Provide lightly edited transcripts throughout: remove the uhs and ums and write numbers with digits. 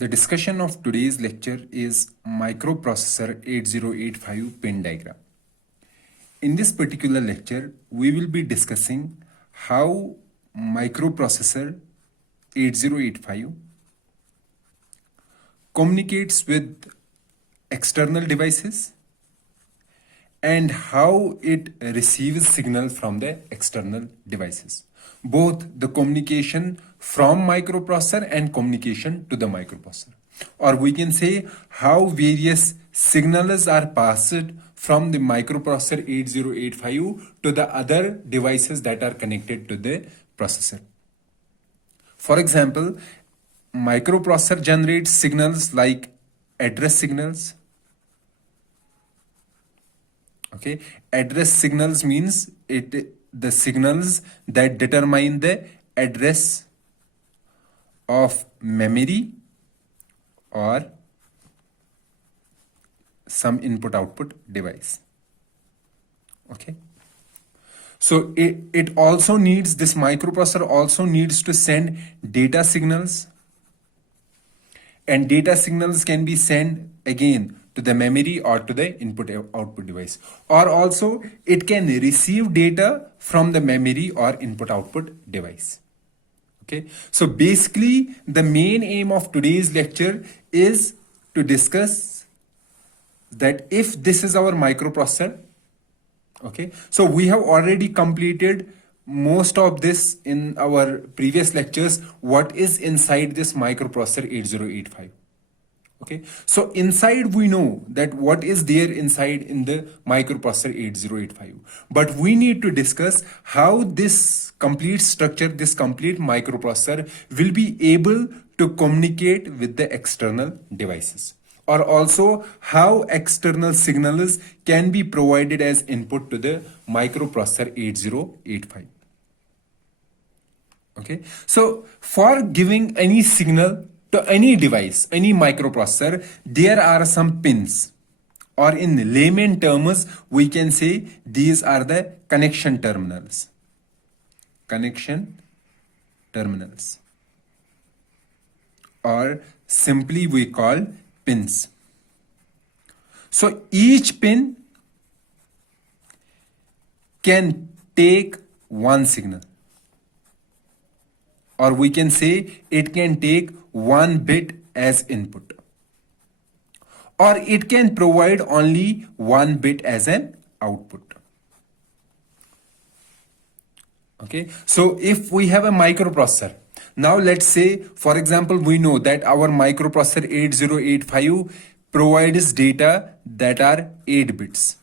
The discussion of today's lecture is microprocessor 8085 pin diagram. In this particular lecture, we will be discussing how microprocessor 8085 communicates with external devices and how it receives signal from the external devices. Both the communication from microprocessor and communication to the microprocessor. Or we can say how various signals are passed from the microprocessor 8085 to the other devices that are connected to the processor. For example, microprocessor generates signals like address signals. Okay, address signals means the signals that determine the address of memory or some input output device. Okay, so it also needs, this microprocessor also needs to send data signals, and data signals can be sent again to the memory or to the input output device, or also it can receive data from the memory or input output device. Okay, so basically the main aim of today's lecture is to discuss that if this is our microprocessor. Okay, so we have already completed most of this in our previous lectures, what is inside this microprocessor 8085. Okay, so inside we know that what is there inside in the microprocessor 8085, but we need to discuss how this complete structure, this complete microprocessor will be able to communicate with the external devices, or also how external signals can be provided as input to the microprocessor 8085. Okay, so for giving any signal to any device, any microprocessor, there are some pins, or in layman terms, we can say these are the connection terminals. Connection terminals, or simply we call pins. So each pin can take one signal, or we can say it can take one bit as input, or it can provide only one bit as an output. Okay, so if we have a microprocessor, now let's say, for example, we know that our microprocessor 8085 provides data that are 8 bits.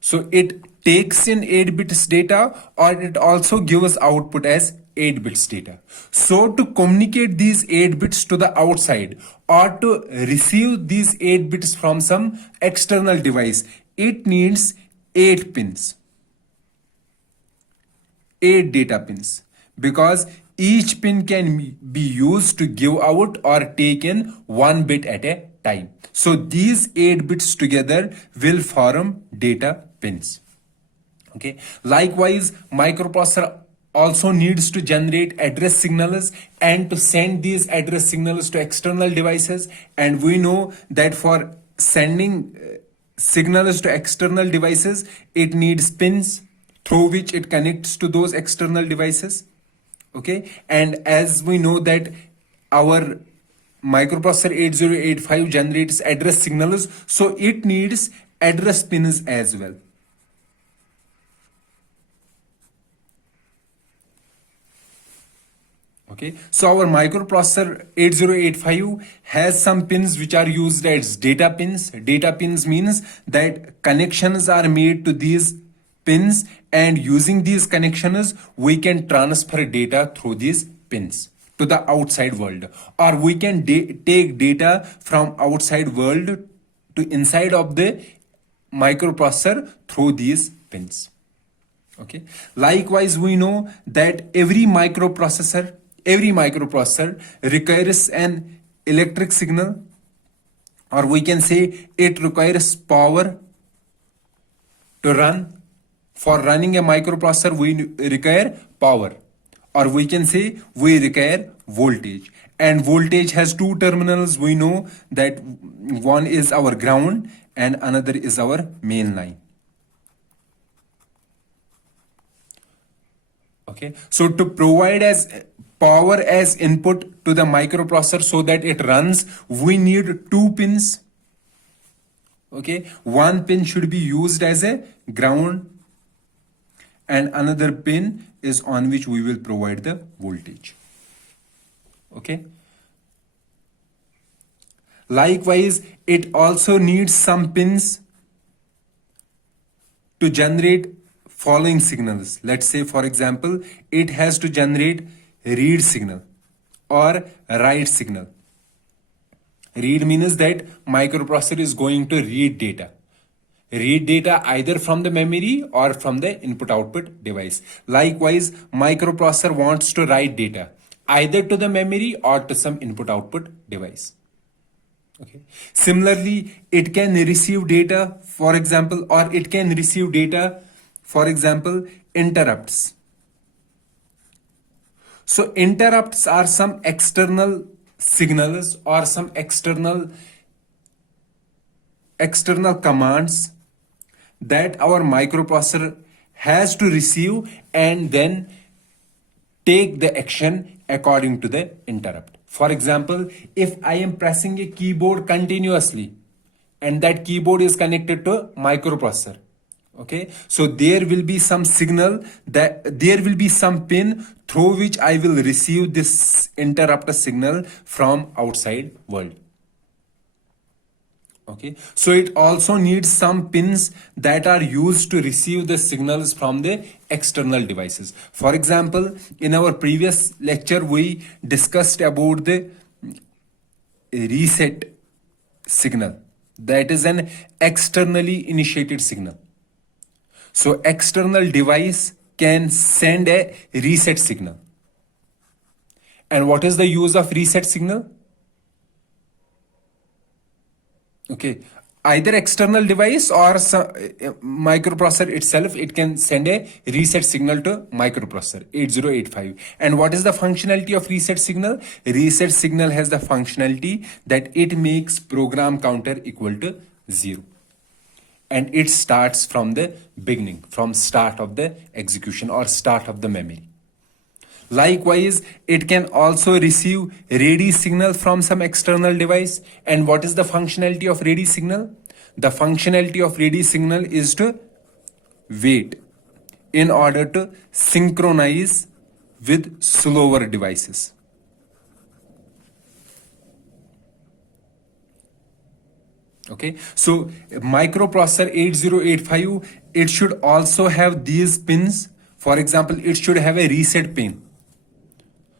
So it takes in 8 bits data, or it also gives output as 8 bits data. So to communicate these 8 bits to the outside, or to receive these 8 bits from some external device, it needs 8 pins, 8 data pins, because each pin can be used to give out or take in one bit at a time. So these 8 bits together will form data pins. Okay, likewise microprocessor also needs to generate address signals and to send these address signals to external devices, and we know that for sending signals to external devices, it needs pins through which it connects to those external devices. Okay, and as we know that our microprocessor 8085 generates address signals, so it needs address pins as well. Okay, so our microprocessor 8085 has some pins which are used as data pins. Data pins means that connections are made to these pins, and using these connections we can transfer data through these pins to the outside world, or we can take data from outside world to inside of the microprocessor through these pins. Okay, likewise we know that every microprocessor requires an electric signal, or we can say it requires power to run. For running a microprocessor we require power, or we can say we require voltage. And voltage has two terminals. We know that one is our ground and another is our main line. Okay, so to provide as power as input to the microprocessor so that it runs, we need two pins. Okay, one pin should be used as a ground and another pin is on which we will provide the voltage. Okay, likewise it also needs some pins to generate following signals. Let's say, for example, it has to generate read signal or write signal. Read means that microprocessor is going to read data. Read data either from the memory or from the input output device. Likewise, microprocessor wants to write data either to the memory or to some input output device. Okay. Similarly, it can receive data, for example, or it can receive data, for example, interrupts. So interrupts are some external signals or some external commands that our microprocessor has to receive and then take the action according to the interrupt. For example, if I am pressing a keyboard continuously and that keyboard is connected to microprocessor, okay, so there will be some signal, that there will be some pin through which I will receive this interrupt signal from outside world. Okay, so it also needs some pins that are used to receive the signals from the external devices. For example, in our previous lecture, we discussed about the reset signal. That is an externally initiated signal. So external device can send a reset signal. And what is the use of reset signal? Okay, either external device or some, microprocessor itself, it can send a reset signal to microprocessor 8085. And what is the functionality of reset signal? Reset signal has the functionality that it makes program counter equal to 0. And it starts from the beginning, from start of the execution or start of the memory. Likewise, it can also receive ready signal from some external device. And what is the functionality of ready signal? The functionality of ready signal is to wait in order to synchronize with slower devices. Okay, so microprocessor 8085, it should also have these pins. For example, it should have a reset pin,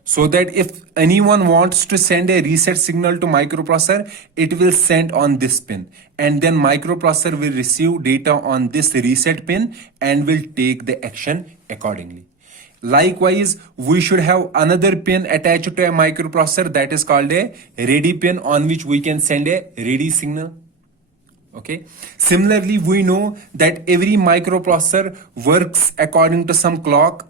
so that if anyone wants to send a reset signal to microprocessor, it will send on this pin, and then microprocessor will receive data on this reset pin and will take the action accordingly. Likewise, we should have another pin attached to a microprocessor that is called a ready pin, on which we can send a ready signal. Okay. Similarly, we know that every microprocessor works according to some clock.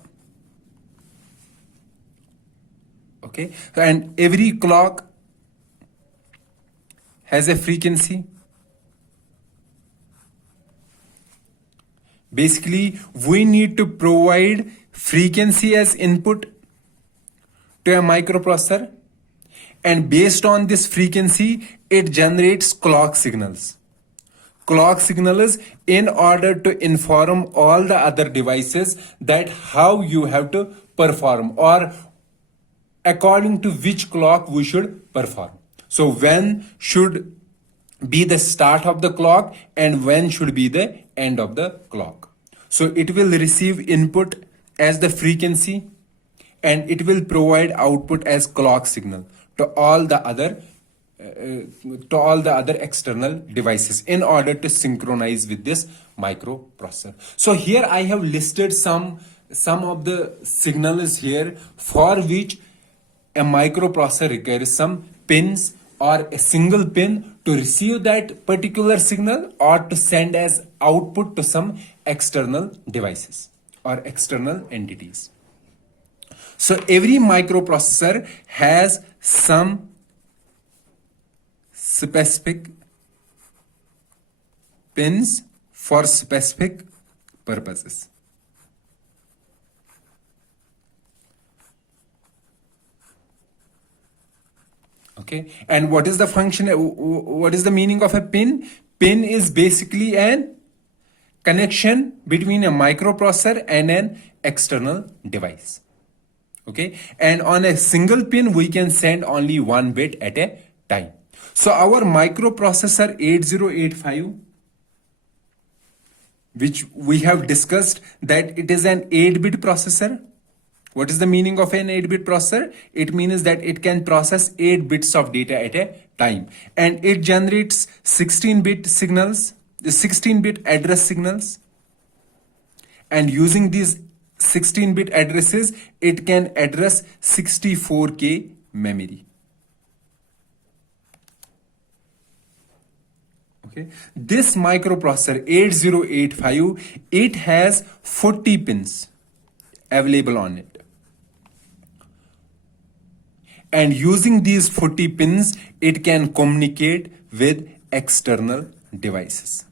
Okay, and every clock has a frequency. Basically, we need to provide frequency as input to a microprocessor, and based on this frequency, it generates clock signals. Clock signals in order to inform all the other devices that how you have to perform, or according to which clock we should perform. So when should be the start of the clock and when should be the end of the clock. So it will receive input as the frequency and it will provide output as clock signal to all the other external devices in order to synchronize with this microprocessor. So here I have listed some of the signals here for which a microprocessor requires some pins or a single pin to receive that particular signal or to send as output to some external devices or external entities. So every microprocessor has some specific pins for specific purposes. Okay, and what is the function? What is the meaning of a pin? Pin is basically an connection between a microprocessor and an external device. Okay, and on a single pin we can send only one bit at a time. So our microprocessor 8085, which we have discussed that it is an 8-bit processor. What is the meaning of an 8-bit processor? It means that it can process 8 bits of data at a time, and it generates 16-bit signals, the 16-bit address signals, and using these 16-bit addresses it can address 64K memory. Okay, this microprocessor 8085, it has 40 pins available on it, and using these 40 pins it can communicate with external devices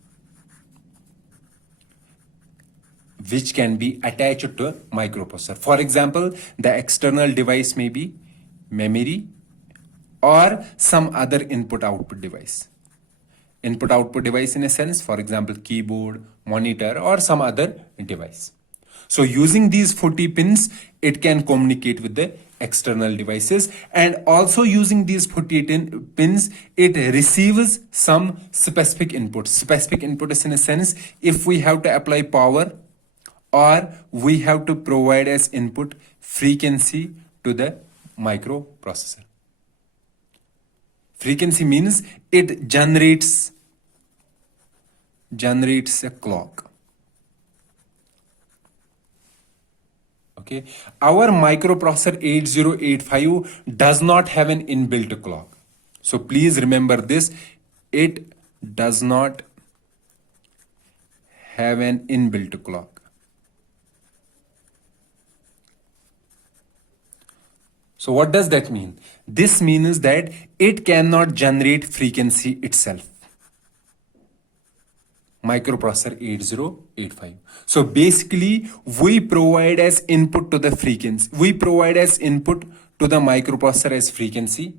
which can be attached to a microprocessor. For example, the external device may be memory or some other input-output device. Input-output device in a sense, for example, keyboard, monitor, or some other device. So using these 40 pins, it can communicate with the external devices, and also using these 40 pins, it receives some specific input. Specific input is in a sense, if we have to apply power, or we have to provide as input frequency to the microprocessor. Frequency means it generates a clock. Okay, our microprocessor 8085 does not have an inbuilt clock. So please remember this, it does not have an inbuilt clock. So what does that mean? This means that it cannot generate frequency itself. Microprocessor 8085. So basically, we provide as input to the frequency. We provide as input to the microprocessor as frequency.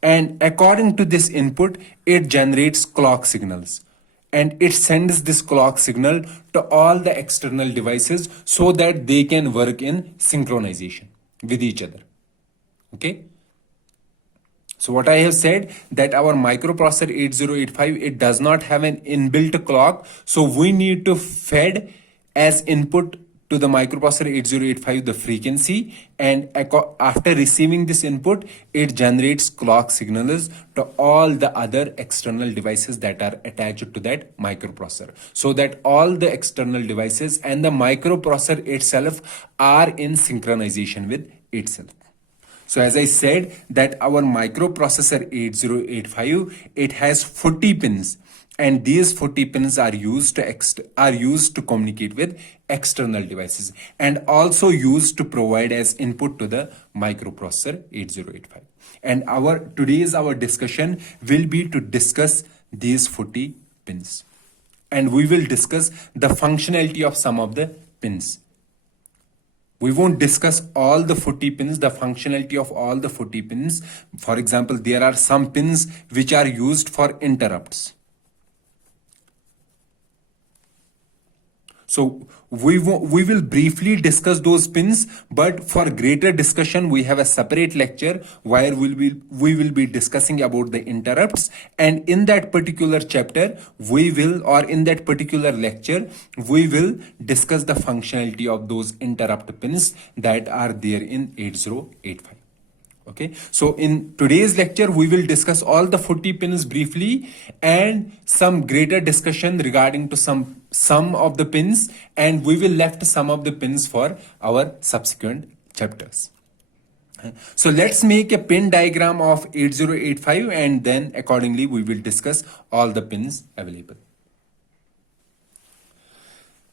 And according to this input, it generates clock signals. And it sends this clock signal to all the external devices so that they can work in synchronization with each other. Okay, so what I have said that our microprocessor 8085, it does not have an inbuilt clock, so we need to fed as input to the microprocessor 8085 the frequency, and after receiving this input it generates clock signals to all the other external devices that are attached to that microprocessor, so that all the external devices and the microprocessor itself are in synchronization with itself. So as I said that our microprocessor 8085, it has 40 pins, and these 40 pins are used to communicate with external devices, and also used to provide as input to the microprocessor 8085. And our discussion will be to discuss these 40 pins, and we will discuss the functionality of some of the pins. We won't discuss all the 40 pins, the functionality of all the 40 pins. For example, there are some pins which are used for interrupts. So we will briefly discuss those pins, but for greater discussion, we have a separate lecture where we will be discussing about the interrupts. And in that particular chapter, in that particular lecture, we will discuss the functionality of those interrupt pins that are there in 8085. Okay, so in today's lecture, we will discuss all the 40 pins briefly and some greater discussion regarding to some of the pins, and we will left some of the pins for our subsequent chapters. So let's make a pin diagram of 8085, and then accordingly we will discuss all the pins available.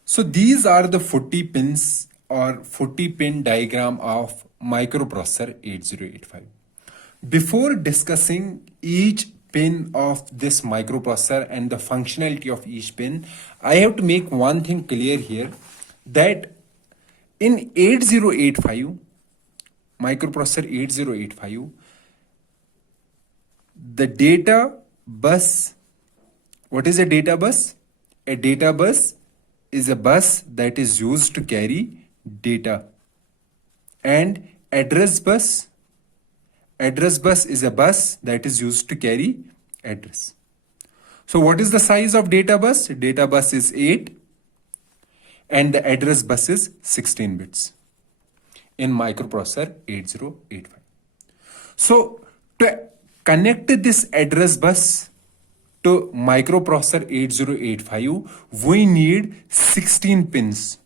So these are the 40 pins or 40 pin diagram of microprocessor 8085. Before discussing each pin of this microprocessor and the functionality of each pin, I have to make one thing clear here, that in 8085, microprocessor 8085, the data bus, what is a data bus? A data bus is a bus that is used to carry data. And address bus is a bus that is used to carry address. So what is the size of data bus? Data bus is 8 and the address bus is 16 bits in microprocessor 8085. So to connect this address bus to microprocessor 8085, we need 16 pins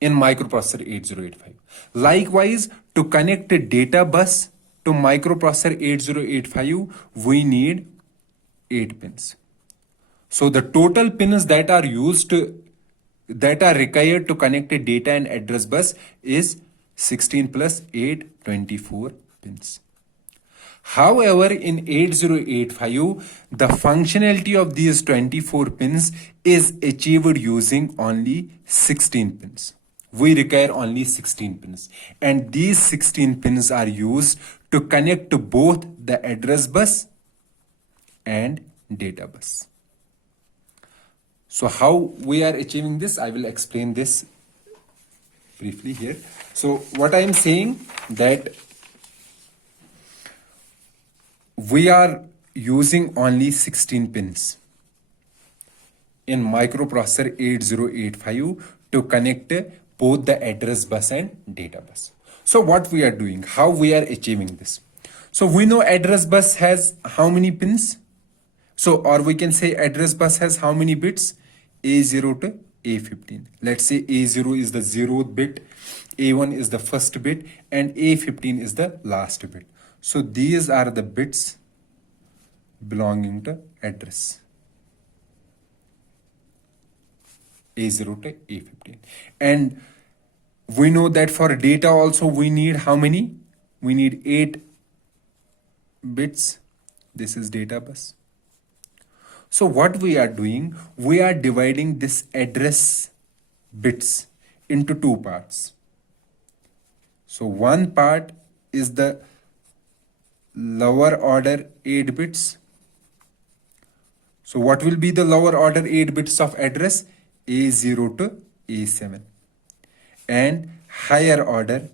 in microprocessor 8085. Likewise, to connect a data bus to microprocessor 8085, we need 8 pins. So the total pins that are required to connect a data and address bus is 16 plus 8, 24 pins. However, in 8085, the functionality of these 24 pins is achieved using only 16 pins. We require only 16 pins, and these 16 pins are used to connect to both the address bus and data bus. So how we are achieving this, I will explain this briefly here. So what I am saying, that we are using only 16 pins in microprocessor 8085 to connect both the address bus and data bus. So what we are doing, how we are achieving this? So we know address bus has how many pins? So, or we can say address bus has how many bits? A0 to A15. Let's say A0 is the 0th bit, A1 is the first bit, and A15 is the last bit. So these are the bits belonging to address. A0 to A15. And we know that for data also we need how many? We need 8 bits. This is data bus. So what we are doing, we are dividing this address bits into 2 parts. So one part is the lower order 8 bits. So what will be the lower order 8 bits of address? A0 to A7. And higher order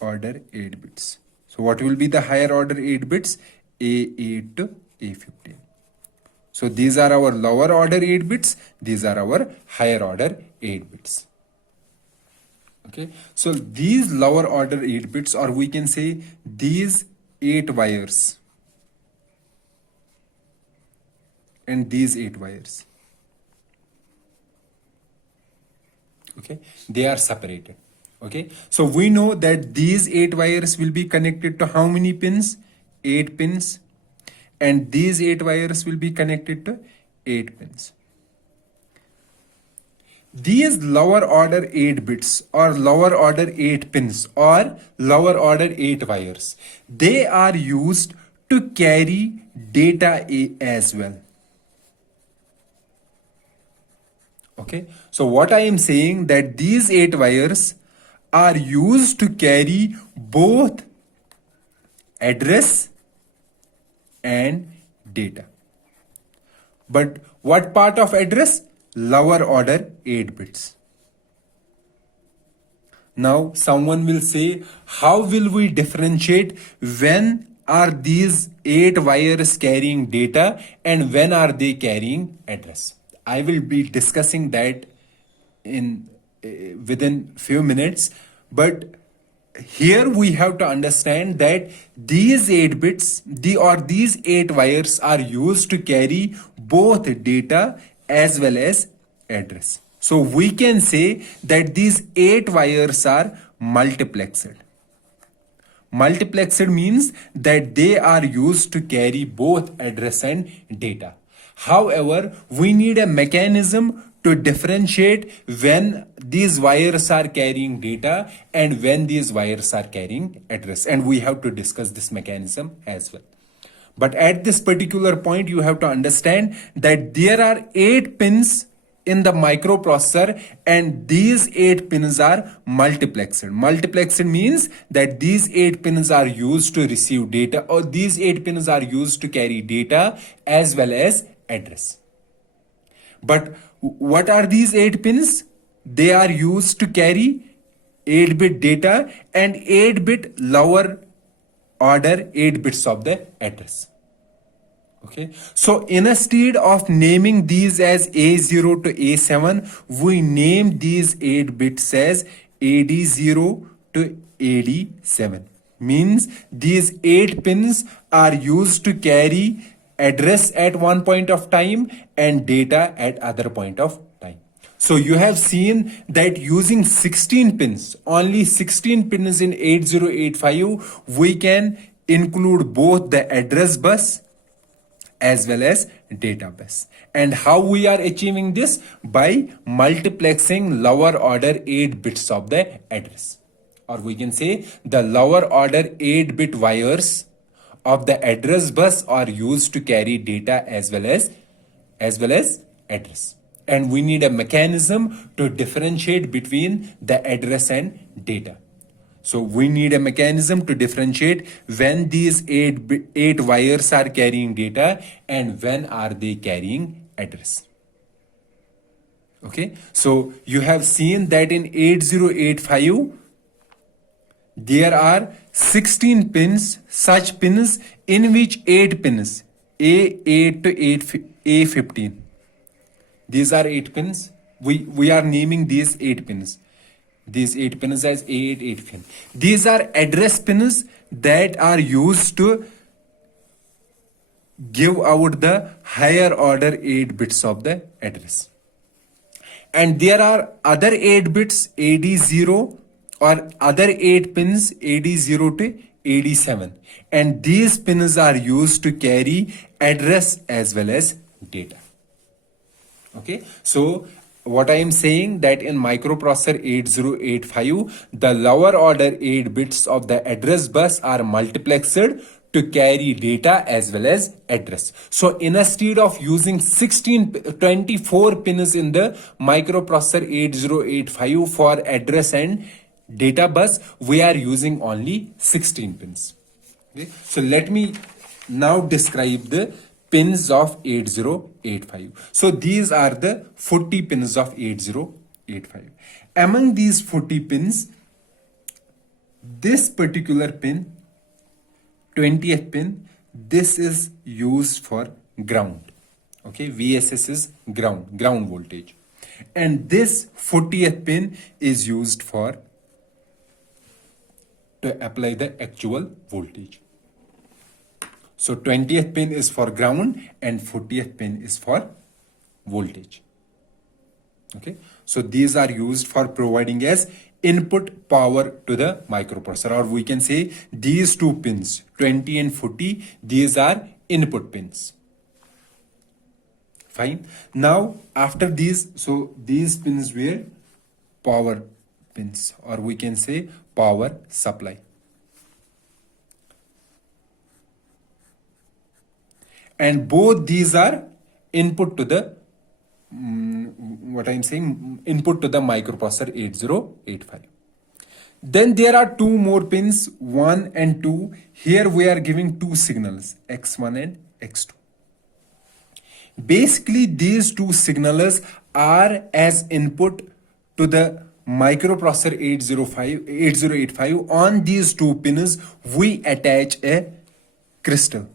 8 bits. So what will be the higher order 8 bits? A8 to A15. So these are our lower order 8 bits. These are our higher order 8 bits. Okay. So these lower order 8 bits, or we can say these 8 wires and these 8 wires. Okay. They are separated. Okay. So we know that these 8 wires will be connected to how many pins? 8 pins. And these 8 wires will be connected to 8 pins. These lower order 8 bits or lower order 8 pins or lower order 8 wires, they are used to carry data as well. Okay. So what I am saying, that these 8 wires are used to carry both address and data. But what part of address? Lower order 8 bits. Now someone will say, how will we differentiate when are these 8 wires carrying data and when are they carrying address? I will be discussing that in within few minutes, but here we have to understand that these 8 bits, these 8 wires are used to carry both data as well as address. So we can say that these 8 wires are multiplexed. Multiplexed means that they are used to carry both address and data. However, we need a mechanism to differentiate when these wires are carrying data and when these wires are carrying address. And we have to discuss this mechanism as well. But at this particular point, you have to understand that there are 8 pins in the microprocessor, and these 8 pins are multiplexed. Multiplexed means that these 8 pins are used to receive data, or these 8 pins are used to carry data as well as address. But what are these 8 pins? They are used to carry 8-bit data and 8-bit lower order 8 bits of the address. Okay, so instead of naming these as A0 to A7, we name these 8 bits as AD0 to AD7. Means these 8 pins are used to carry address at one point of time and data at other point of time. So you have seen that using 16 pins, only 16 pins in 8085, we can include both the address bus as well as data bus. And how we are achieving this? By multiplexing lower order 8 bits of the address. Or we can say the lower order 8-bit wires of the address bus are used to carry data as well as address. And we need a mechanism to differentiate between the address and data. So we need a mechanism to differentiate when these 8 wires are carrying data and when are they carrying address. Okay, so you have seen that in 8085 there are 16 pins, such pins in which 8 pins, A8 to A15. These are 8 pins. We are naming these 8 pins. These 8 pins as A8, 8 pin. These are address pins that are used to give out the higher order 8 bits of the address. And there are other 8 bits AD0 or other 8 pins AD0 to AD7. And these pins are used to carry address as well as data. Okay, so what I am saying that in microprocessor 8085, the lower order 8 bits of the address bus are multiplexed to carry data as well as address. So instead of using 24 pins in the microprocessor 8085 for address and data bus, we are using only 16 pins. Okay, so let me now describe the pins of 8085. So these are the 40 pins of 8085. Among these 40 pins, this particular pin, 20th pin, this is used for ground. Okay, VSS is ground voltage. And this 40th pin is used for to apply the actual voltage. So 20th pin is for ground and 40th pin is for voltage. Okay, so these are used for providing as input power to the microprocessor, or we can say these two pins 20 and 40, these are input pins. Fine. Now after these, so these pins were power pins, or we can say power supply. And both these are input to the input to the microprocessor 8085. Then there are two more pins, 1 and 2. Here we are giving two signals, X1 and X2. Basically these two signals are as input to the microprocessor 8085. On these two pins we attach a crystal,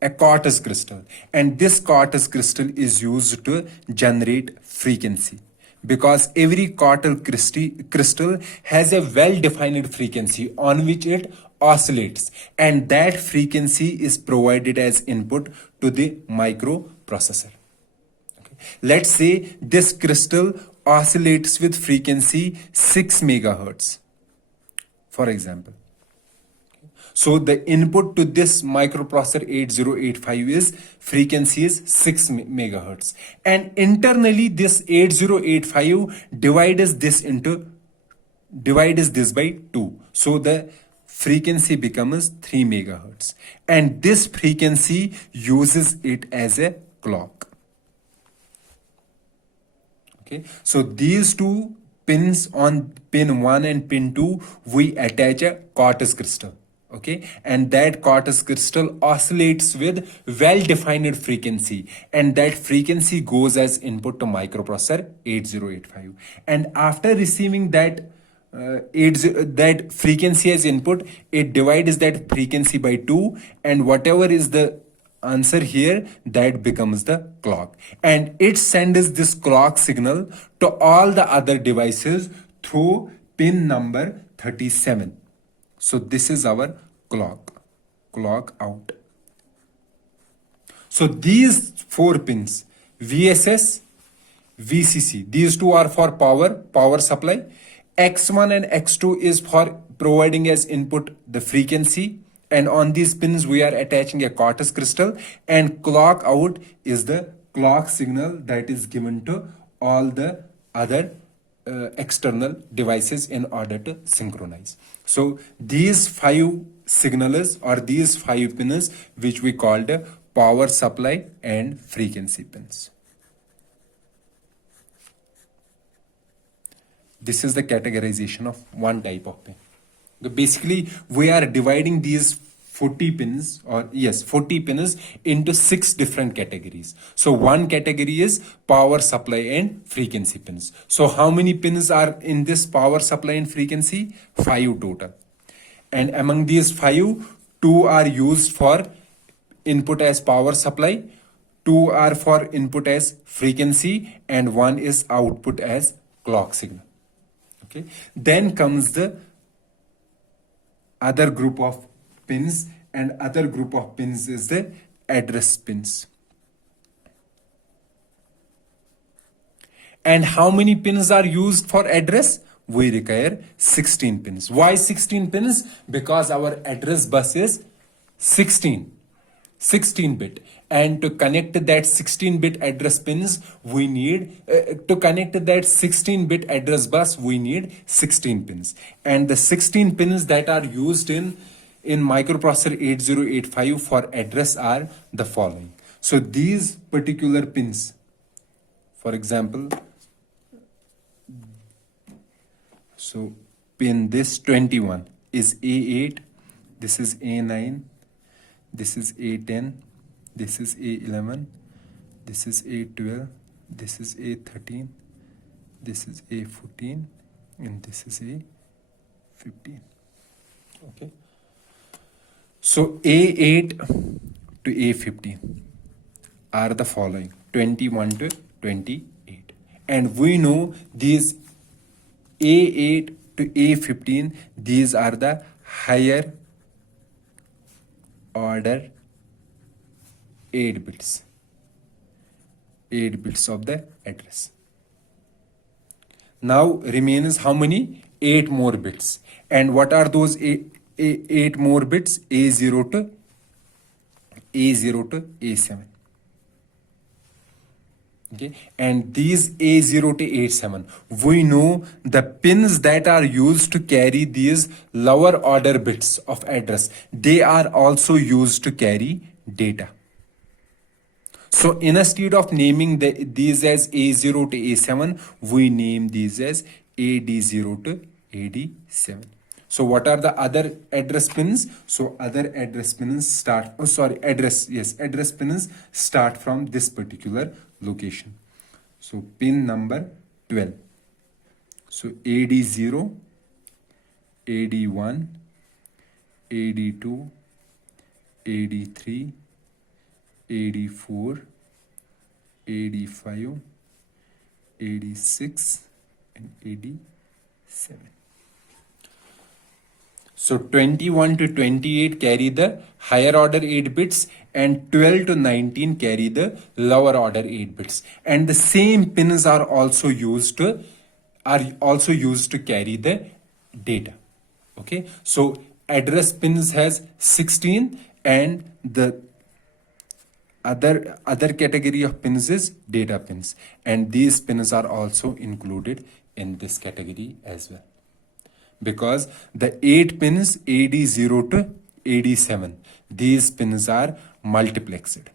a quartz crystal, and this quartz crystal is used to generate frequency, because every quartz crystal has a well-defined frequency on which it oscillates, and that frequency is provided as input to the microprocessor. Okay. Let's say this crystal oscillates with frequency 6 megahertz, for example. So the input to this microprocessor 8085 is frequency is 6 megahertz. And internally this 8085 divides this by 2. So the frequency becomes 3 megahertz. And this frequency uses it as a clock. Okay, so these two pins on pin 1 and pin 2, we attach a quartz crystal. Okay, and that quartz crystal oscillates with well-defined frequency, and that frequency goes as input to microprocessor 8085. And after receiving that that frequency as input, it divides that frequency by 2, and whatever is the answer here, that becomes the clock, and it sends this clock signal to all the other devices through pin number 37. So this is our clock out. So these 4 pins, VSS, VCC, these two are for power supply. X1 and X2 is for providing as input the frequency, and on these pins we are attaching a quartz crystal, and clock out is the clock signal that is given to all the other external devices in order to synchronize. So these 5 signals or these 5 pins which we called power supply and frequency pins. This is the categorization of one type of pin. Basically, we are dividing these 40 pins into 6 different categories. So one category is power supply and frequency pins. So how many pins are in this power supply and frequency? 5 total. And among these 5, 2 are used for input as power supply, 2 are for input as frequency, and 1 is output as clock signal. Okay. Then comes the other group of pins, and other group of pins is the address pins. And how many pins are used for address? We require 16 pins. Why 16 pins? Because our address bus is 16 bit, and to connect that 16-bit address pins we need to connect that 16-bit address bus we need 16 pins, and the 16 pins that are used in microprocessor 8085 for address are the following. So these particular pins, for example, so pin this 21 is A8, this is A9, this is A10, this is A11, this is A12, this is A13, this is A14, and this is A15. Okay. So A8 to A15 are the following, 21 to 28. And we know these A8 to A15, these are the higher order 8 bits of the address. Now remains how many? 8 more bits. And what are those 8 more bits? A0 to A7. Okay, and these A0 to A7, we know the pins that are used to carry these lower order bits of address, they are also used to carry data. So instead of naming these as A0 to A7, we name these as AD0 to AD7. So what are the other address pins? So other address pins address pins start from this particular location. So pin number 12. So AD0, AD1, AD2, AD3, AD4, AD5, AD6, and AD7. So 21 to 28 carry the higher order 8 bits, and 12 to 19 carry the lower order 8 bits. And the same pins are also used to carry the data. Okay, so address pins has 16, and the other category of pins is data pins, and these pins are also included in this category as well, because the 8 pins AD0 to AD7, these pins are multiplexed.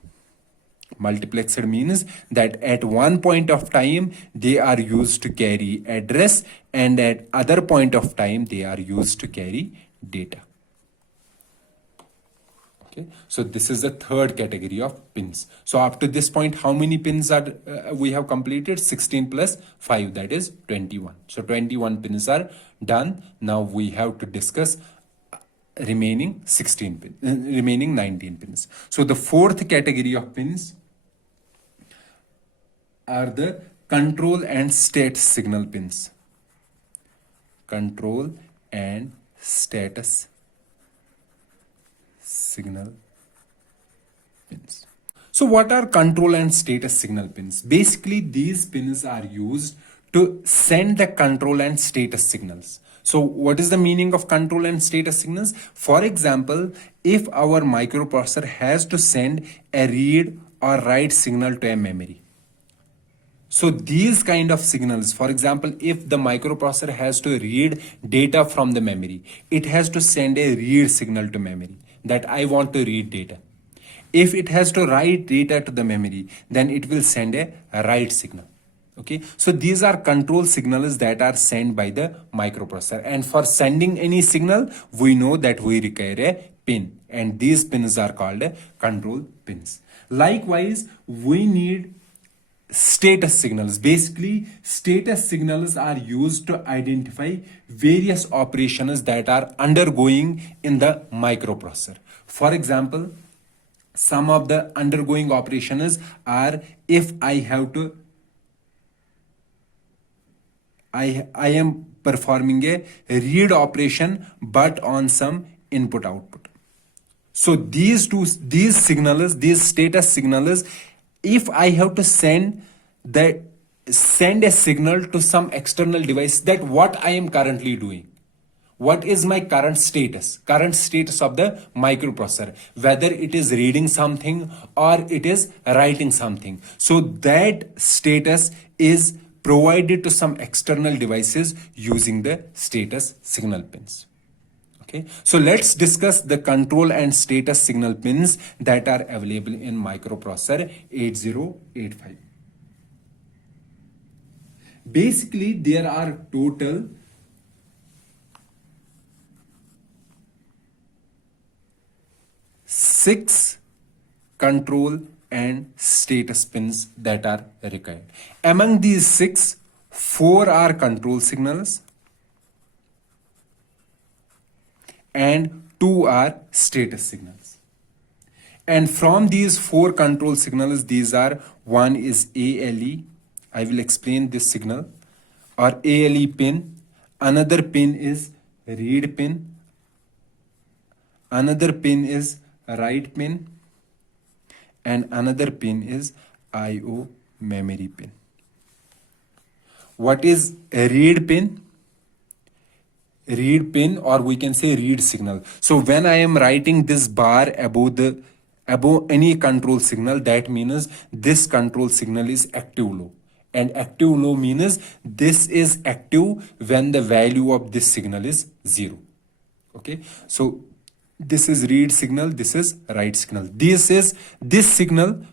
Multiplexed means that at one point of time they are used to carry address, and at other point of time they are used to carry data. Okay, so this is the third category of pins. So up to this point, how many pins are we have completed? 16 plus 5, that is 21. So 21 pins are done. Now we have to discuss remaining 16 pins, remaining 19 pins. So the fourth category of pins are the control and state signal pins. Control and status signal pins. So what are control and status signal pins? Basically, these pins are used to send the control and status signals. So what is the meaning of control and status signals? For example, if our microprocessor has to send a read or write signal to a memory. So these kind of signals, for example, if the microprocessor has to read data from the memory, it has to send a read signal to memory that I want to read data. If it has to write data to the memory, then it will send a write signal. Okay, so these are control signals that are sent by the microprocessor, and for sending any signal, we know that we require a pin, and these pins are called control pins. Likewise, we need status signals. Basically, status signals are used to identify various operations that are undergoing in the microprocessor. For example, some of the undergoing operations are, if I have to I am performing a read operation but on some input output. So these signals, these status signals, if I have to send a signal to some external device, that what I am currently doing, what is my current status of the microprocessor, whether it is reading something or it is writing something. So that status is provided to some external devices using the status signal pins. Okay, so let's discuss the control and status signal pins that are available in microprocessor 8085. Basically, there are total 6 control and status pins that are required. Among these 6, 4 are control signals and 2 are status signals. And from these 4 control signals, these are, one is ALE. I will explain this signal, or ALE pin. Another pin is read pin. Another pin is write pin. And another pin is IO memory pin. What is a read pin? Read pin, or we can say read signal. So when I am writing this bar above any control signal, that means this control signal is active low. And active low means this is active when the value of this signal is 0. Okay, so this is read signal, this is write signal. This signal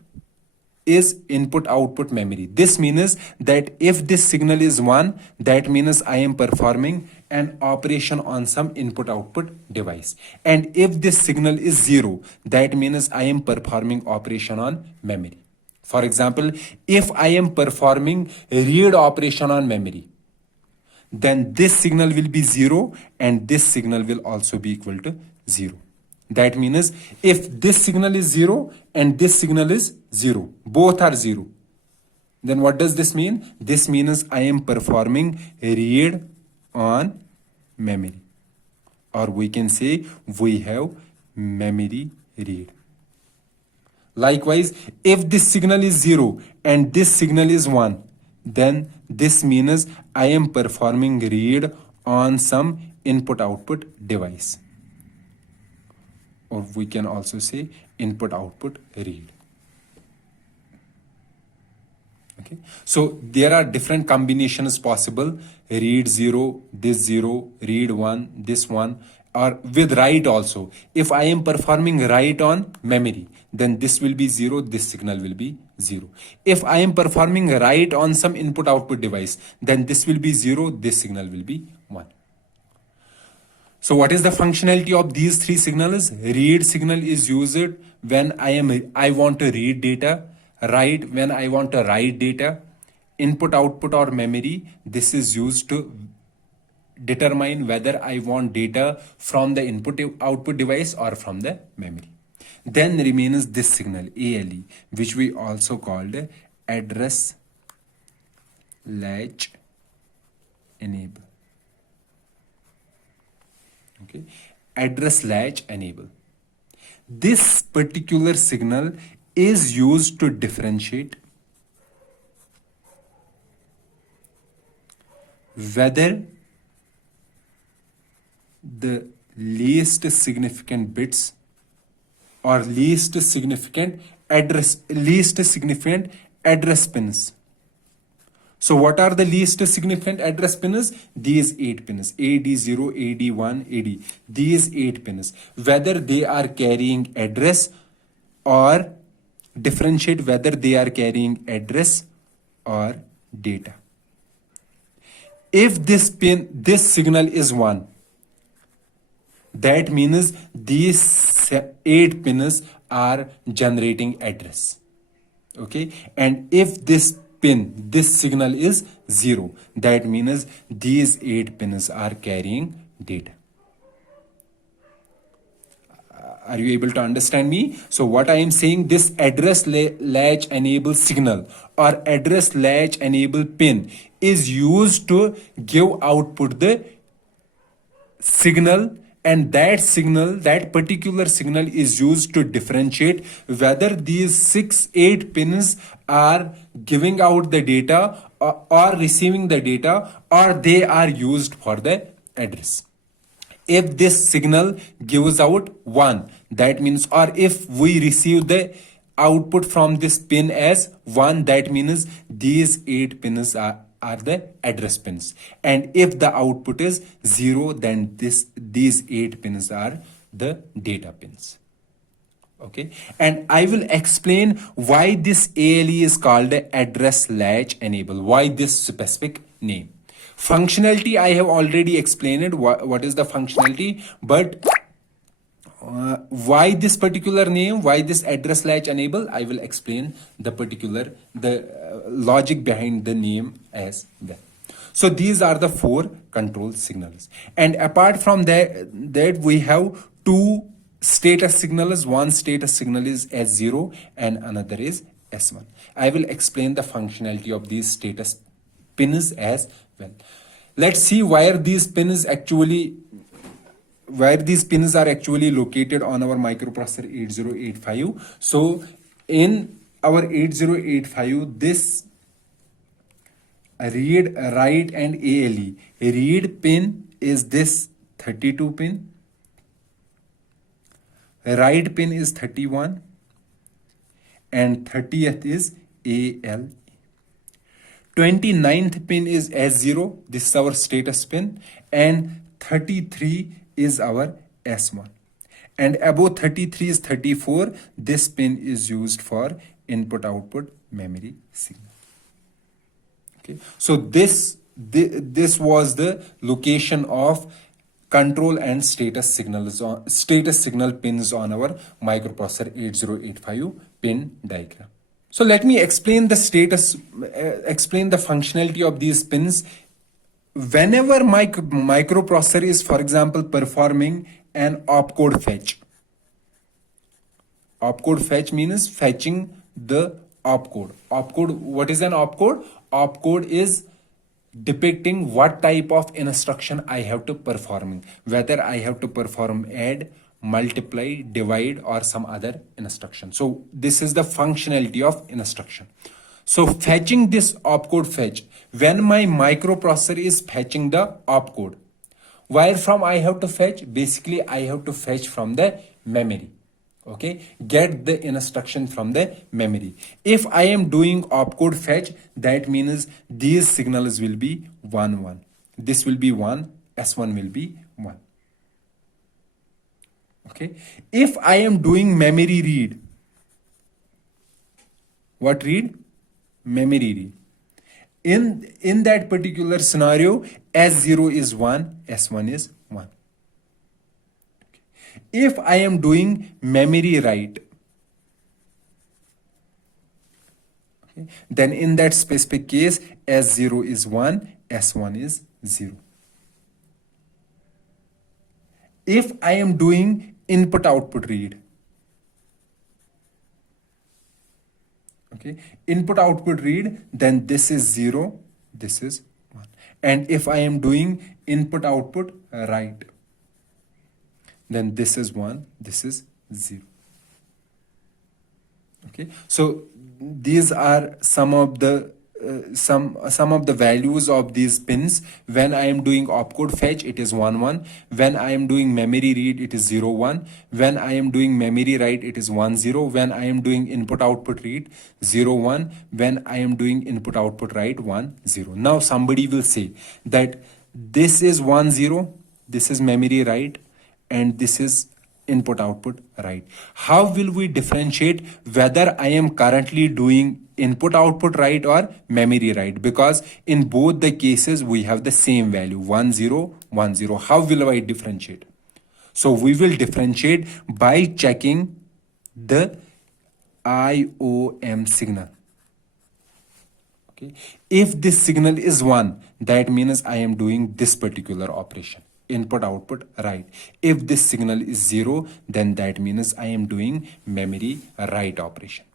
is input output memory. This means that if this signal is 1, that means I am performing an operation on some input output device. And if this signal is 0, that means I am performing operation on memory. For example, if I am performing read operation on memory, then this signal will be 0 and this signal will also be equal to 0. That means if this signal is 0 and this signal is 0, both are 0, then what does this mean? This means I am performing read on memory, or we can say we have memory read. Likewise, if this signal is 0 and this signal is 1, then this means I am performing read on some input output device. or we can also say input output read. Okay, so there are different combinations possible: read 0, this 0, read 1, this 1, or with write also. If I am performing write on memory, then this will be 0, this signal will be 0. If I am performing write on some input output device, then this will be 0, this signal will be 1. So what is the functionality of these three signals? Read signal is used when I want to read data. Write when I want to write data. Input output or memory, this is used to determine whether I want data from the input output device or from the memory. Then remains this signal ALE, which we also called address latch enable. Okay, address latch enable. This particular signal is used to differentiate whether the least significant bits or least significant address pins. So what are the least significant address pins? These 8 pins, AD0, AD1, AD. These 8 pins, whether they are carrying address or differentiate whether they are carrying address or data. If this signal is 1, that means these 8 pins are generating address. Okay, and if this signal is 0, that means these 8 pins are carrying data. Are you able to understand me? So what I am saying, this address latch enable signal or address latch enable pin is used to give output the signal, and that particular signal is used to differentiate whether these 8 pins are giving out the data or receiving the data, or they are used for the address. If this signal gives out 1, that means, or if we receive the output from this pin as 1, that means these 8 pins are the address pins. And if the output is 0, then these 8 pins are the data pins. Okay, and I will explain why this ALE is called address latch enable, why this specific name. Functionality, I have already explained it, what is the functionality, but why this particular name, why this address latch enable, I will explain the logic behind the name as well. So these are the 4 control signals, and apart from that we have 2 status signals. One status signal is S0 and another is S1. I will explain the functionality of these status pins as well. Let's see where these pins are actually located on our microprocessor 8085. So in our 8085, this read, write and ALE. Read pin is this 32 pin. Write pin is 31 and 30th is ALE. 29th pin is S0, this is our status pin, and 33 is our S1. And above 33 is 34, this pin is used for input output memory signal. Okay, so this was the location of control and status signal pins on our microprocessor 8085 pin diagram. So let me explain the functionality of these pins. Whenever microprocessor is, for example, performing an opcode fetch. Opcode fetch means fetching the opcode. What is an opcode? Opcode is depicting what type of instruction I have to perform, whether I have to perform add, multiply, divide, or some other instruction. So this is the functionality of instruction. So fetching this opcode fetch, when my microprocessor is fetching the opcode, Where from I have to fetch? Basically, I have to fetch from the memory. Okay, get the instruction from the memory. If I am doing opcode fetch, that means these signals will be 1 1. This will be 1, S1 will be 1. Okay, if I am doing memory read, what read? Memory read. In that particular scenario, S0 is 1, S1 is 1. If I am doing memory write, okay, then in that specific case, S0 is 1, S1 is 0. If I am doing input output read, okay, input output read, then this is 0, this is 1. And if I am doing input output write, then this is 1, this is 0. Okay, so these are some of the values of these pins. When I am doing opcode fetch, it is 1 1. When I am doing memory read, it is 0 1. When I am doing memory write, it is 1 0. When I am doing input output read, 0 1. When I am doing input output write, 1 0. Now somebody will say that this is 1 0, this is memory write, and this is input output write. How will we differentiate whether I am currently doing input output write or memory write? Because in both the cases we have the same value, 1 0 1 0. How will I differentiate? So we will differentiate by checking the IOM signal. Okay, if this signal is 1, that means I am doing this particular operation, input output write. If this signal is 0, then that means I am doing memory write operation.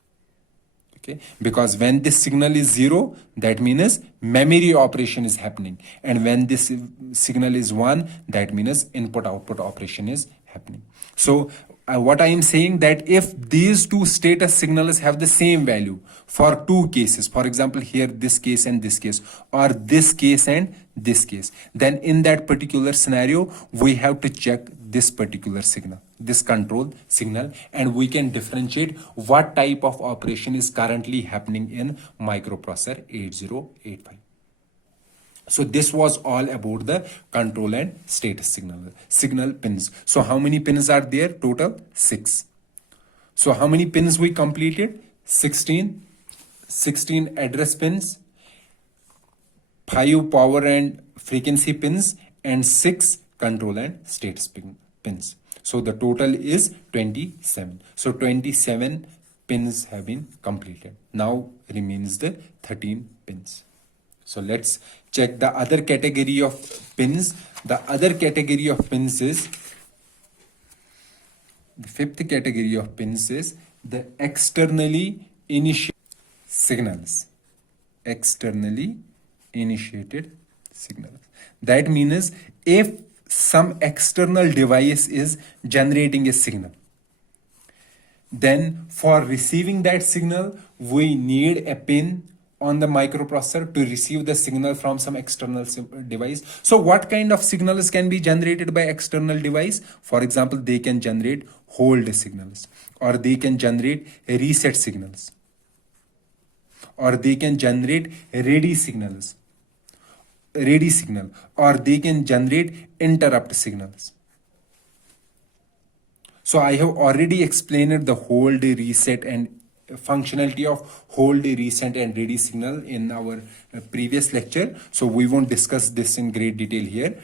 Okay, because when this signal is 0, that means memory operation is happening, and when this signal is 1, that means input output operation is happening. So what I am saying, that if these two status signals have the same value for two cases, for example here this case and this case, or this case and this case, then in that particular scenario we have to check this particular signal, this control signal, and we can differentiate what type of operation is currently happening in microprocessor 8085. So this was all about the control and status signal pins. So how many pins are there? Total 6. So how many pins we completed? 16 address pins, 5 power and frequency pins, and 6 control and status pins. So the total is 27. So 27 pins have been completed. Now remains the 13 pins. So let's check the other category of pins. The other category of pins is, the fifth category of pins is the externally initiated signals. Externally initiated signals. That means if some external device is generating a signal, then for receiving that signal, we need a pin on the microprocessor to receive the signal from some external device. So what kind of signals can be generated by external device? For example, they can generate hold signals, or they can generate reset signals, or they can generate ready signal, or they can generate interrupt signals. So I have already explained the hold, reset, and functionality of hold, reset, and ready signal in our previous lecture. So we won't discuss this in great detail here.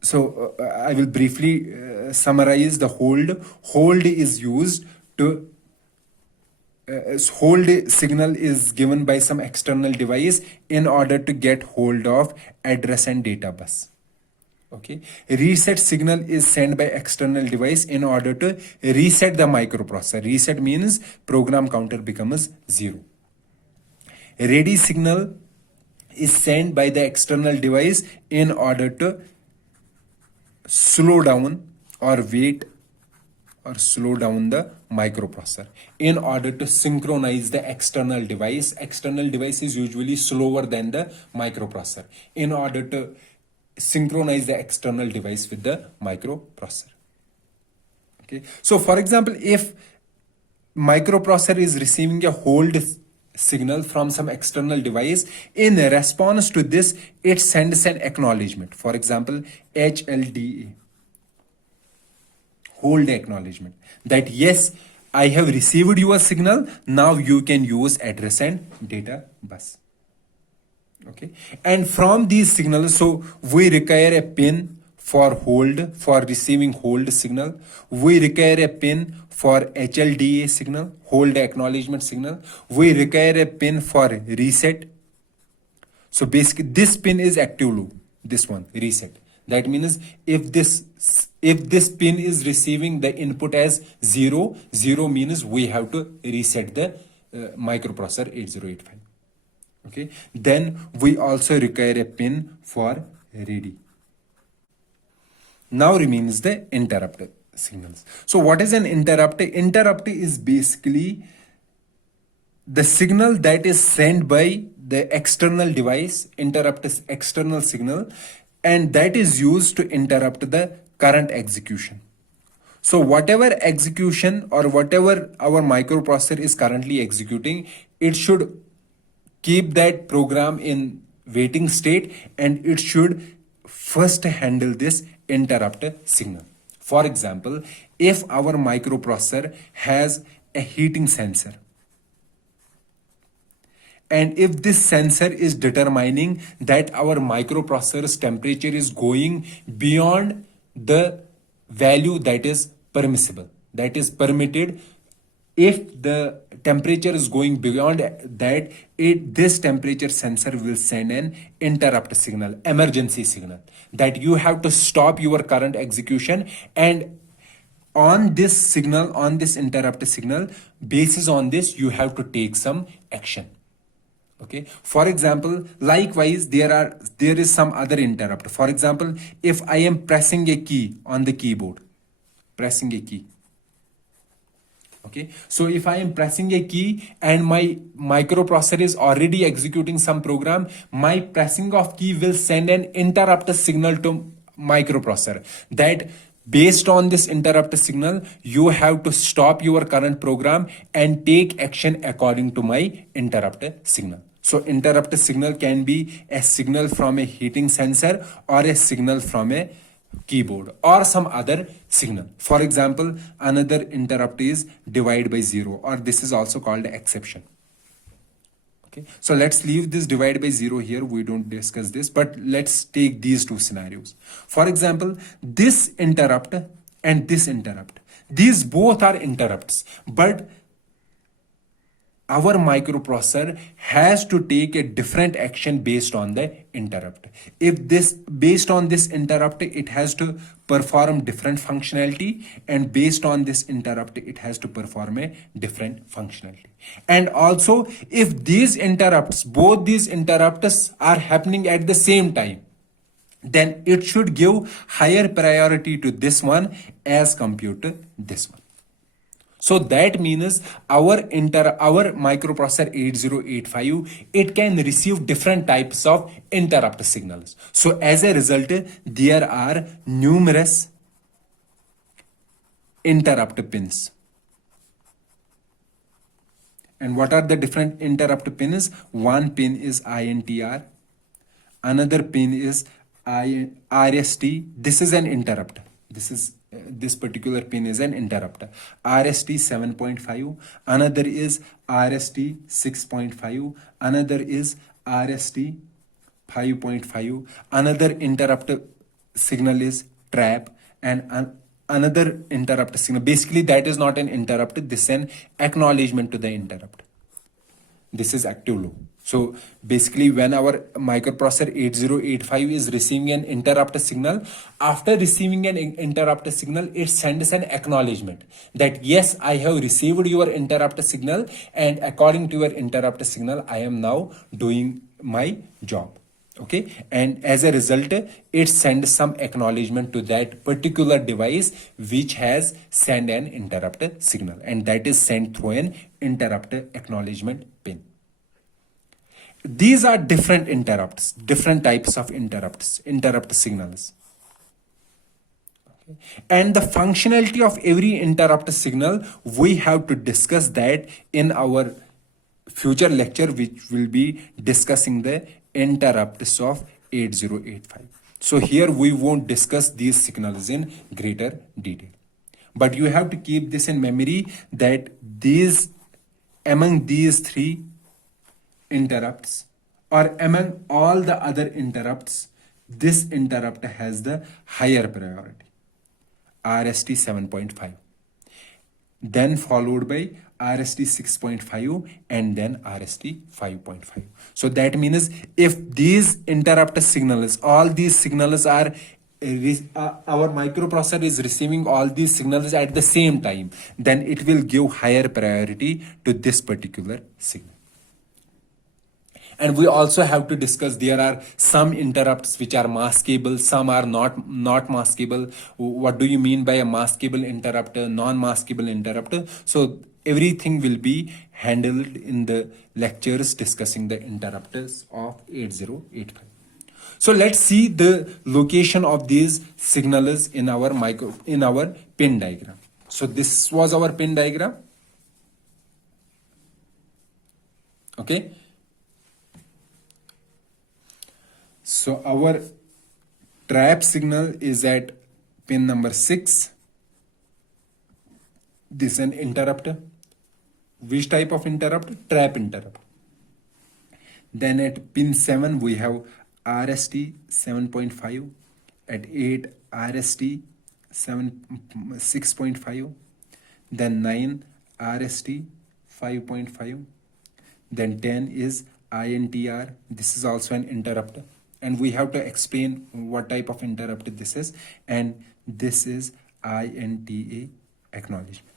So I will briefly summarize the hold. Hold is used to hold signal is given by some external device in order to get hold of address and data bus. Okay, reset signal is sent by external device in order to reset the microprocessor. Reset means program counter becomes 0. Ready signal is sent by the external device in order to slow down or wait or slow down the microprocessor, in order to synchronize the external device. External device is usually slower than the microprocessor. In order to synchronize the external device with the microprocessor. Okay, so for example, if microprocessor is receiving a hold signal from some external device, in response to this it sends an acknowledgement, for example HLDA, hold acknowledgement, that yes, I have received your signal, now you can use address and data bus. Okay, and from these signals, so we require a pin for hold, for receiving hold signal, we require a pin for HLDA signal, hold acknowledgement signal, we require a pin for reset. So basically this pin is active loop, this one reset. That means if this pin is receiving the input as 0, 0 means we have to reset the microprocessor 8085. Okay, then we also require a pin for ready. Now remains the interrupt signals. So what is an interrupt? Interrupt is basically the signal that is sent by the external device. Interrupt is external signal, and that is used to interrupt the current execution. So whatever execution or whatever our microprocessor is currently executing, it should keep that program in waiting state, and it should first handle this interrupt signal. For example, if our microprocessor has a heating sensor, and if this sensor is determining that our microprocessor's temperature is going beyond the value that is permissible, that is permitted, if the temperature is going beyond that, this temperature sensor will send an interrupt signal, emergency signal, that you have to stop your current execution, and on this signal, on this interrupt signal, basis on this you have to take some action. Okay, for example, likewise there is some other interrupt. For example, if I am pressing a key on the keyboard, pressing a key. Okay, so if I am pressing a key and my microprocessor is already executing some program, my pressing of key will send an interrupt signal to microprocessor, that based on this interrupt signal you have to stop your current program and take action according to my interrupt signal. So interrupt signal can be a signal from a heating sensor or a signal from a keyboard or some other signal. For example, another interrupt is divide by zero, or this is also called exception. Okay, so let's leave this divide by zero here, we don't discuss this, but let's take these two scenarios. For example, this interrupt and this interrupt, these both are interrupts, but our microprocessor has to take a different action based on the interrupt. If this, based on this interrupt, it has to perform different functionality, and based on this interrupt, it has to perform a different functionality. And also, if these interrupts, both these interrupts are happening at the same time, then it should give higher priority to this one as compared to this one. So that means our microprocessor 8085, it can receive different types of interrupt signals. So as a result, there are numerous interrupt pins. And what are the different interrupt pins? One pin is INTR, another pin is RST. This is an interrupt. This particular pin is an interrupt. RST 7.5, another is RST 6.5, another is RST 5.5, another interrupt signal is trap, and another interrupt signal. Basically, that is not an interrupt, this is an acknowledgement to the interrupt. This is active loop. So basically, when our microprocessor 8085 is receiving an interrupt signal, after receiving an interrupt signal, it sends an acknowledgement that yes, I have received your interrupt signal, and according to your interrupt signal, I am now doing my job. Okay, and as a result, it sends some acknowledgement to that particular device which has sent an interrupt signal, and that is sent through an interrupt acknowledgement pin. these are different interrupts, different types of interrupt signals. And the functionality of every interrupt signal, we have to discuss that in our future lecture, which will be discussing the interrupts of 8085. So here we won't discuss these signals in greater detail. But you have to keep this in memory that among these three interrupts, or among all the other interrupts, this interrupt has the higher priority. RST 7.5, then followed by RST 6.5, and then RST 5.5. So that means if these interrupt signals, all these signals are our microprocessor is receiving all these signals at the same time, then it will give higher priority to this particular signal. And we also have to discuss there are some interrupts which are maskable, some are not maskable. What do you mean by a maskable interrupt, non-maskable interrupt? So everything will be handled in the lectures discussing the interrupters of 8085. So let's see the location of these signals in our pin diagram. So this was our pin diagram. Okay. So our trap signal is at pin number 6. This is an interrupter. Which type of interrupt? Trap interrupt. Then at pin 7 we have RST 7.5. At 8 RST 6.5. Then 9 RST 5.5. Then 10 is INTR. This is also an interrupter. And we have to explain what type of interrupt this is. And this is INTA acknowledgement.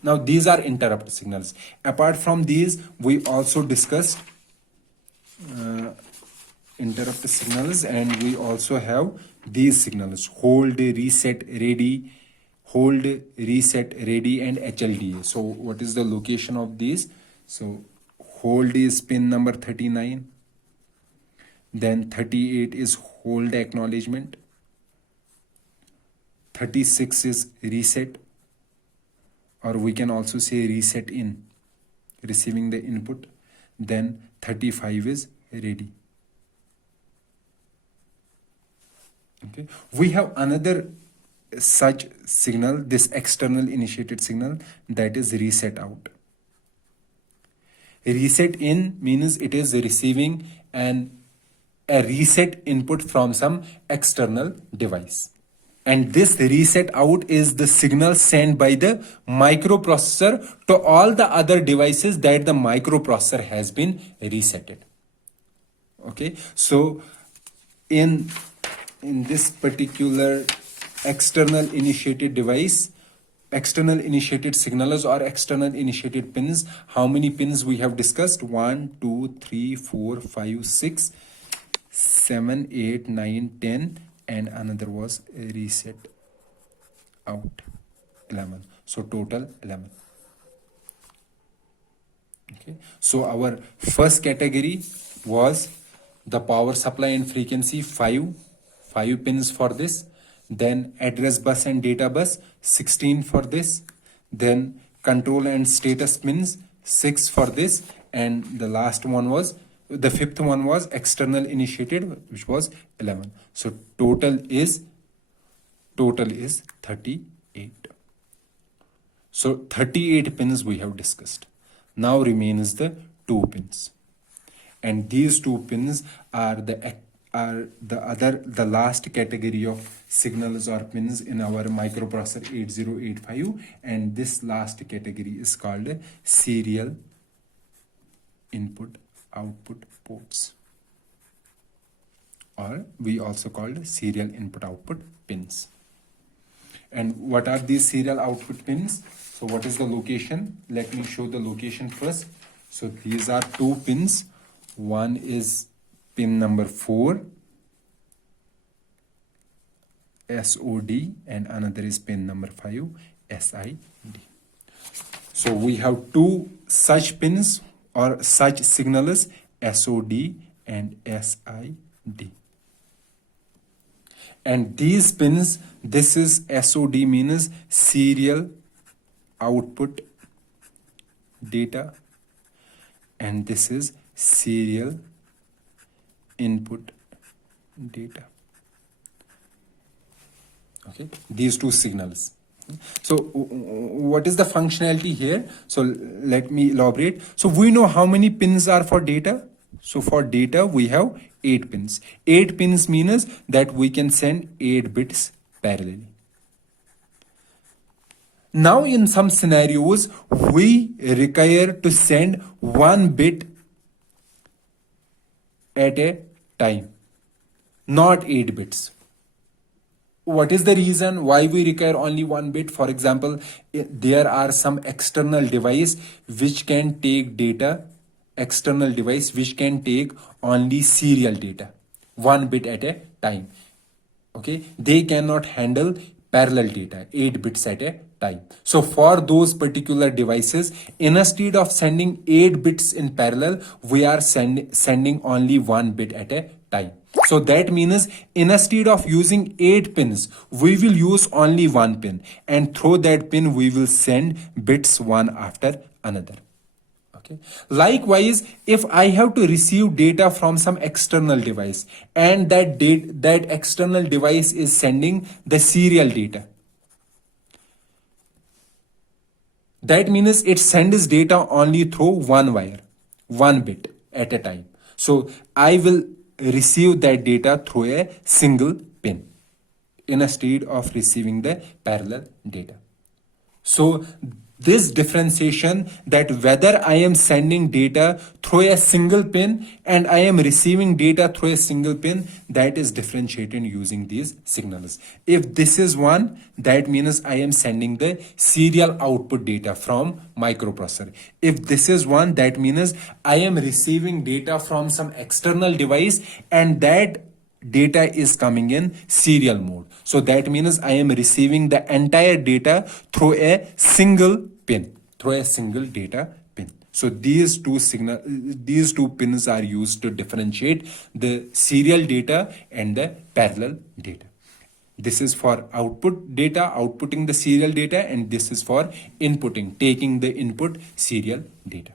Now these are interrupt signals. Apart from these, we also discussed interrupt signals, and we also have these signals: hold, reset, ready, hold, reset, ready, and HLDA. So what is the location of these? So hold is pin number 39. Then 38 is hold acknowledgement. 36 is reset, or we can also say reset in, receiving the input. Then 35 is ready. Okay. We have another such signal, this external initiated signal, that is reset out. Reset in means it is receiving a reset input from some external device. And this reset out is the signal sent by the microprocessor to all the other devices that the microprocessor has been resetted. Okay, so in this particular external initiated device, external initiated signals or external initiated pins, how many pins we have discussed? 1, 2, 3, 4, 5, 6, 7, 8, 9, 10, and another was reset out, 11. So total 11. Okay, so our first category was the power supply and frequency, 5 pins for this. Then address bus and data bus, 16 for this. Then control and status pins, 6 for this. And the last one was, the fifth one was external initiated, which was 11. So total is 38. So 38 pins we have discussed. Now remains the 2 pins. And these 2 pins are the last category of signals or pins in our microprocessor 8085, and this last category is called serial input output ports, or we also called serial input output pins. And what are these serial output pins? So what is the location? Let me show the location first. So these are 2 pins. One is pin number 4, SOD, and another is pin number 5, SID. So we have 2 such pins or such signals SOD and SID. And these pins, this is SOD means serial output data, and this is serial input data. Okay, these two signals. So what is the functionality here? So let me elaborate. So we know how many pins are for data. So for data we have 8 pins. 8 pins means that we can send 8 bits parallelly. Now in some scenarios we require to send 1 bit at a time, not 8 bits. What is the reason why we require only 1 bit? For example, there are some external device which can take data, external device which can take only serial data, 1 bit at a time. Okay, they cannot handle parallel data, 8 bits at a time. So for those particular devices, instead of sending 8 bits in parallel, we are sending only 1 bit at a time. So that means instead of using 8 pins, we will use only 1 pin, and through that pin we will send bits one after another. Okay. Likewise, if I have to receive data from some external device, and that external device is sending the serial data, that means it sends data only through one wire, 1 bit at a time. So I will receive that data through a single pin instead of receiving the parallel data. So this differentiation, that whether I am sending data through a single pin and I am receiving data through a single pin, that is differentiated using these signals. If this is one, that means I am sending the serial output data from microprocessor. If this is one, that means I am receiving data from some external device, and that data is coming in serial mode. So that means I am receiving the entire data through a single pin, through a single data pin. So these two pins are used to differentiate the serial data and the parallel data. This is for output data, outputting the serial data, and this is for inputting, taking the input serial data.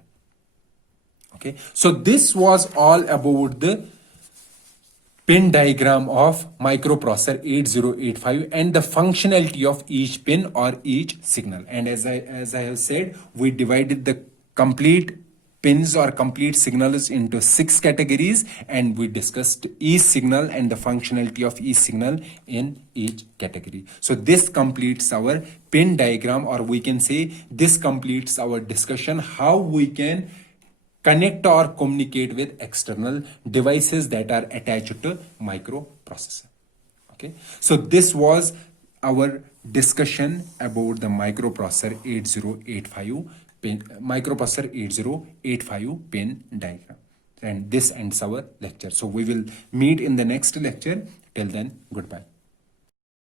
Okay, so this was all about the pin diagram of microprocessor 8085 and the functionality of each pin or each signal. And as I have said, we divided the complete pins or complete signals into 6 categories, and we discussed each signal and the functionality of each signal in each category. So this completes our pin diagram, or we can say this completes our discussion how we can connect or communicate with external devices that are attached to microprocessor. Okay, so this was our discussion about the microprocessor 8085 pin diagram, and this ends our lecture. So we will meet in the next lecture. Till then, goodbye.